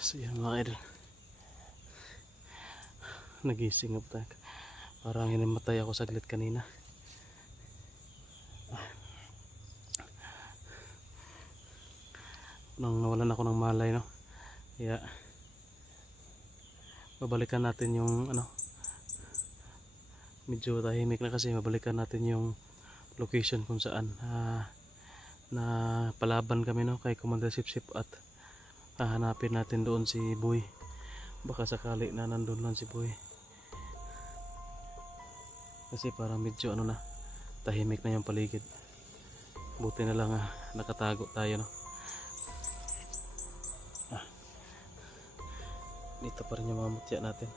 So yan mga idol, nagising up tayo. Parang hinimatay ako saglit kanina. Nang nawalan ako ng malay, no? Kaya babalikan natin yung medyo tahimik na kasi babalikan natin yung location kung saan na palaban kami, no, kay Commander Sipsip, at hahanapin natin doon si Boy. Baka sakali na nandun lang si Boy, kasi parang medyo tahimik na yung paligid. Buti na lang nakatago tayo, no. Dito pa rin yung mga mutya natin.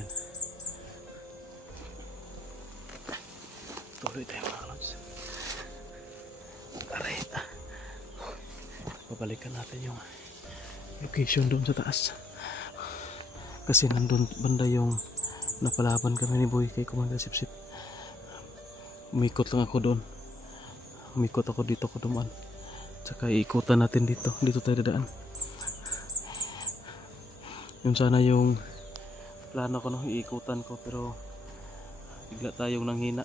Yan. Tuloy tayo mga kalods. Aray. Babalikan natin yung location doon sa taas, kasi nandun banda yung napalaban kami ni Boy kay Commander Sipsip. Umikot lang ako doon, umikot ako dito ko dumaan, tsaka iikutan natin dito tayo dadaan. Yun sana yung plano ko, no, iikutan ko, pero bigla tayong nanghina,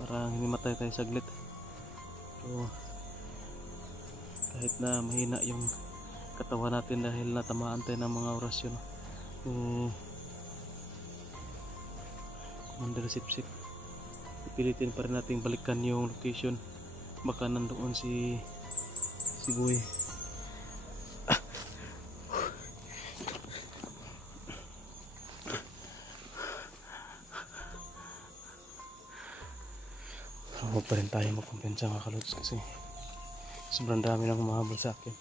parang hinimatay tayo saglit. So kahit na mahina yung katawan natin dahil natamaan tayo ng mga orasyon Commander Sipsip, pipilitin pa rin natin balikan yung location. Baka nandoon si Boy. Huwag pa rin tayo magkumpensa mga kalods, kasi sobrang dami nang humahabol sa akin.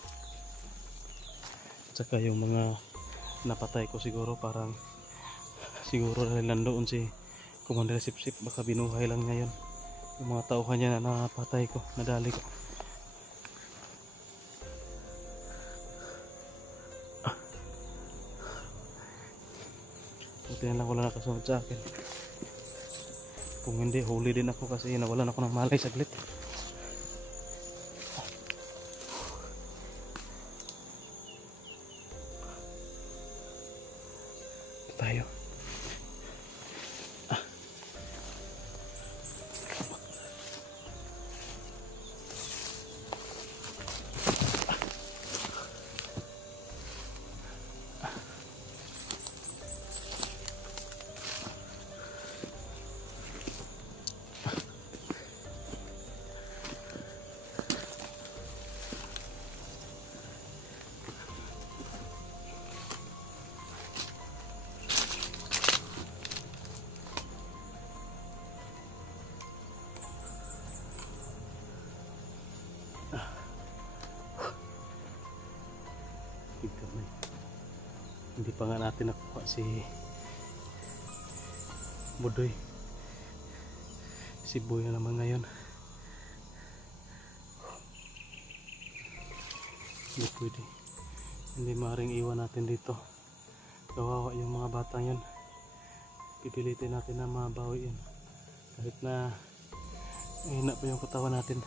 Saka yung mga napatay ko siguro, parang siguro dahil nandoon si Commander Sipsip, baka binuhay lang ngayon yung mga tauhan niya na napatay ko, nadali ko. Buti na lang wala nakasunod sa akin. Kung hindi, huli din ako kasi nawalan ako ng malay saglit. Tayo. Hindi pa nga natin nakuha si Budoy. Si Boy na naman ngayon. Hindi pwede, hindi maaaring iwan natin dito. Kawawa yung mga batang yun. Pipilitin natin na mabawi yun, kahit na mahina pa yung katawan natin.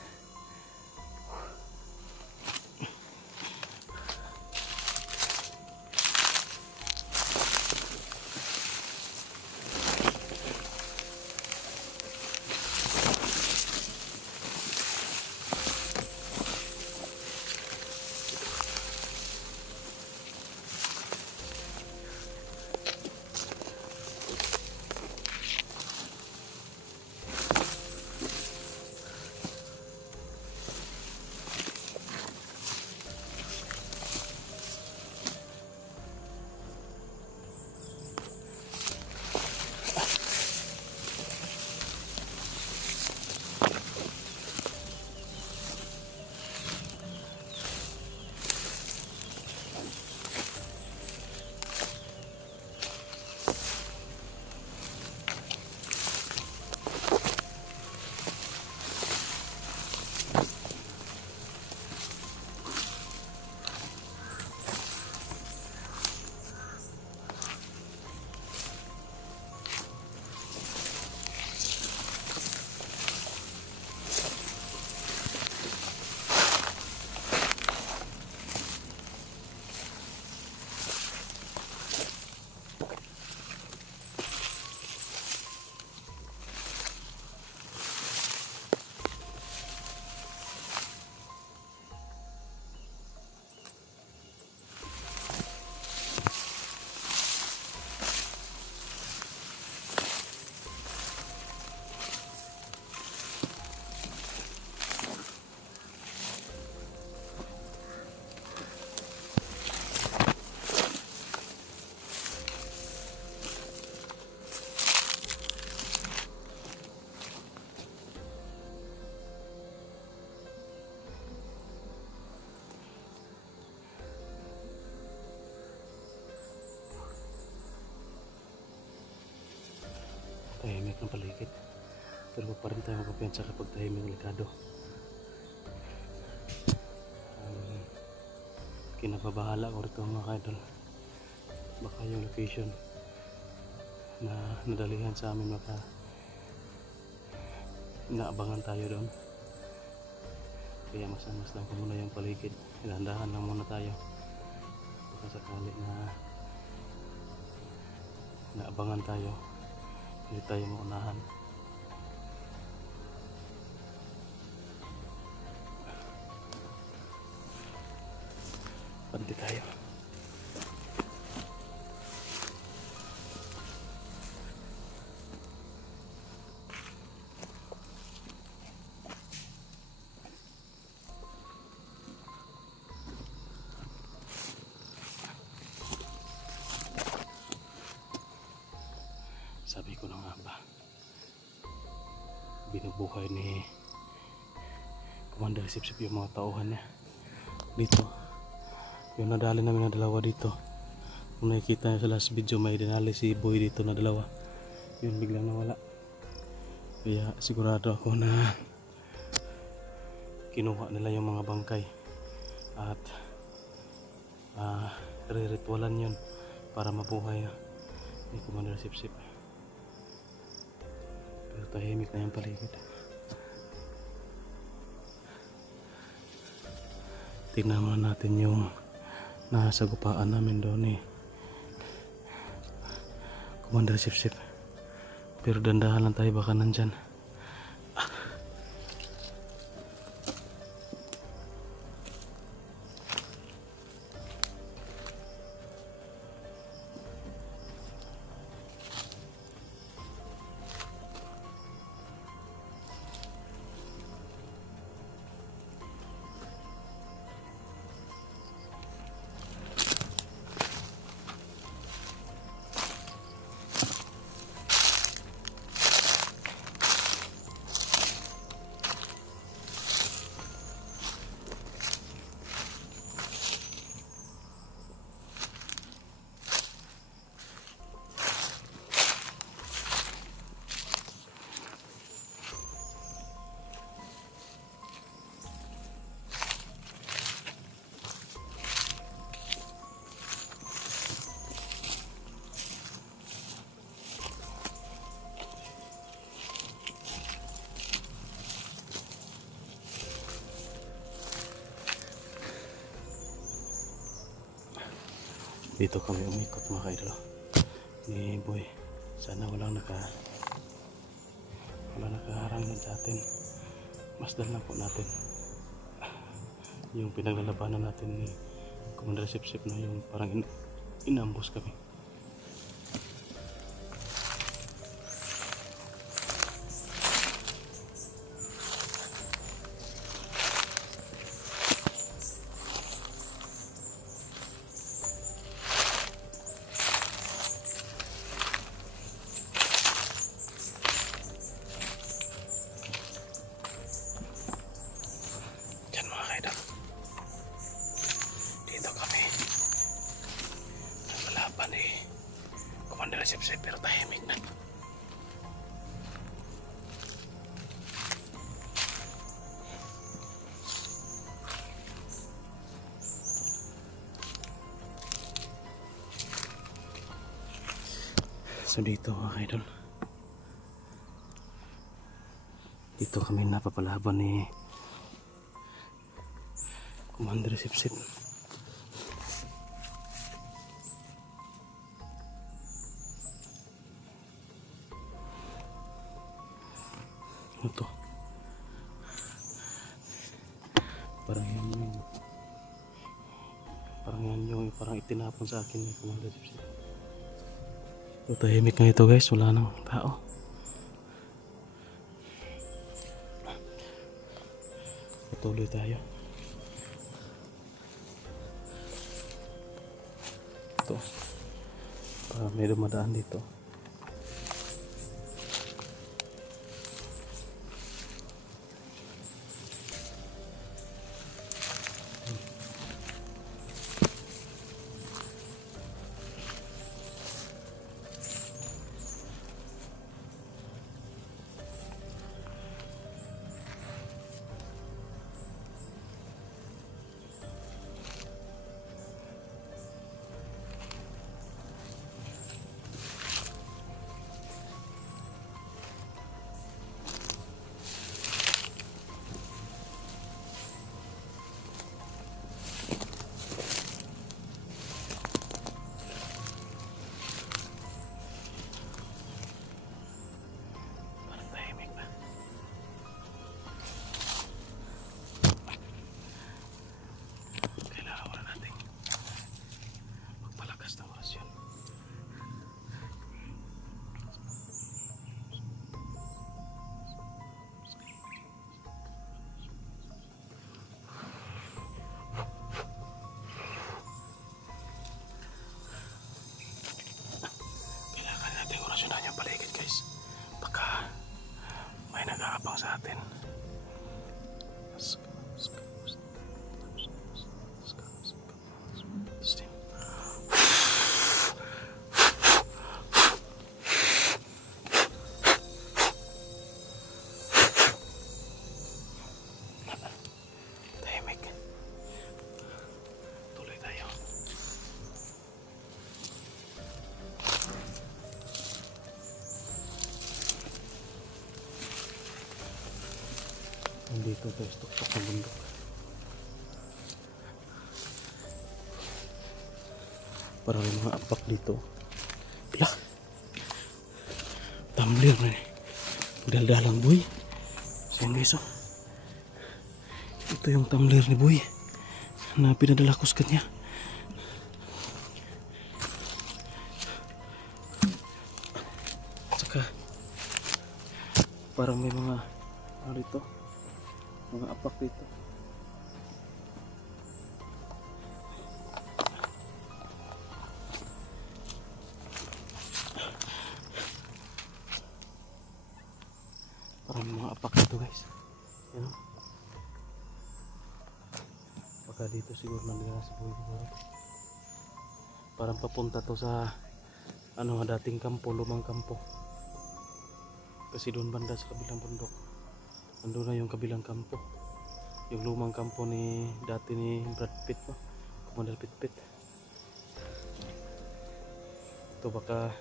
tahimik ng paligid. Pero huwag pa rin tayo magpapiyansa kapag tahimik ng likado. Kinababahala ko rito mga kaidol, baka yung location na nadalihan sa amin baka inaabangan tayo doon. Kaya masdan ko muna yung paligid, ilandahan lang muna tayo baka sakali na naabangan tayo, hindi tayo maunahan. Panti tayo. Sabi ko na nga ba, binubuhay ni Commander Sipsip yung mga tauhan niya dito. Yung nadali namin na dalawa dito, kung nakikita nyo sa last video, may dinali si Boy dito na dalawa, yun biglang nawala. Kaya sigurado ako na kinuha nila yung mga bangkay at re-ritualan yun para mabuhay ni Commander Sipsip. Pero tahimik na yung paligid. Tingnan muna natin yung nasa gupaan namin doon Commander Sipsip. Pero dandahan lang tayo, baka nandyan. Dito kami umikot mga kaidol ni Boy. Sana walang nakaharang sa atin. Masdan lang po natin yung pinaglalabanan natin ni Commander Sipsip na yung parang inambus kami. Commander Sipsip pero tahimik na. So dito mga idol, dito kami napapalaban ni Commander Sipsip. Ito parang parang itinapon sa akin ni Commander Sipsip. So tahimik na ito guys, wala nang tao. Patuloy tayo. Ito parang may dumadaan dito. Tahimik. Tuloy tayo. Nandito guys, tuktok ng bundok. Parang may mga apak dito. Lah! Tumbler na eh. Dal-dalang boy. So yun guys, oh. Ito yung tumbler ni boy na pinadala ko sa kanya. Saka parang may mga ano dito, mga apak dito. Parang may mga apak dito guys. Yan o. Baka dito siguro nandiyan si boy siguro. Parang papunta to sa ano, dating kampo, lumang kampo. Kasi doon banda sa kabilang bundok, nandun na yung kabilang kampo, yung lumang kampo ni dati ni Brad Pitt, no? Commander Pitt. Ito baka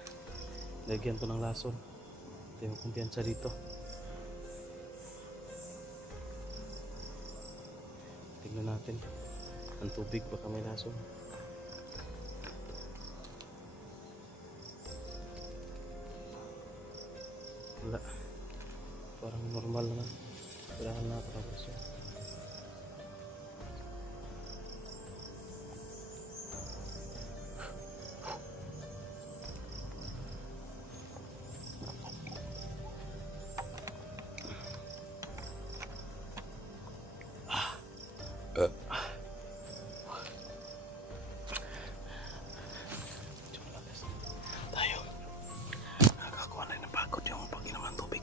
lagyan to ng lason. Ito yung kumpiyansa dito. Tingnan natin ang tubig, baka may lason. Wala, parang normal naman. Kailangan na tapos yun. Tayo. Nakakakuha na ng pagod yung pag-inom ng tubig.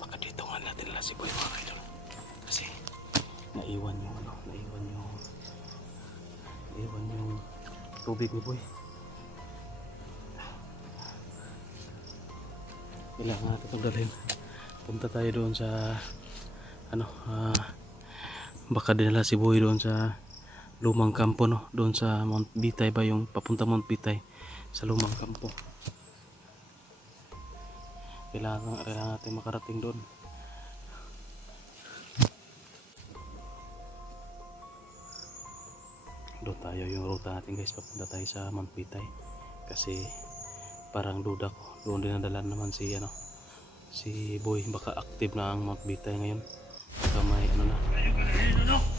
Baka dito nga natin nila si boy mga idol. Kasi naiwan yung ano, naiwan yung tubig ni boy. Kailangan natin itong dalhin. Punta tayo doon sa ano, baka dinala si boy doon sa lumang kampo, no? Doon sa Mount Bitay ba, yung papunta Mount Bitay sa lumang kampo. Kailangan natin makarating doon. Doon tayo yung ruta natin guys, papunta tayo sa Mount Bitay. Kasi parang duda ko, doon dinadala naman si ano, si boy. Baka active na ang Mount Bitay ngayon. Baka may ano na. Lah.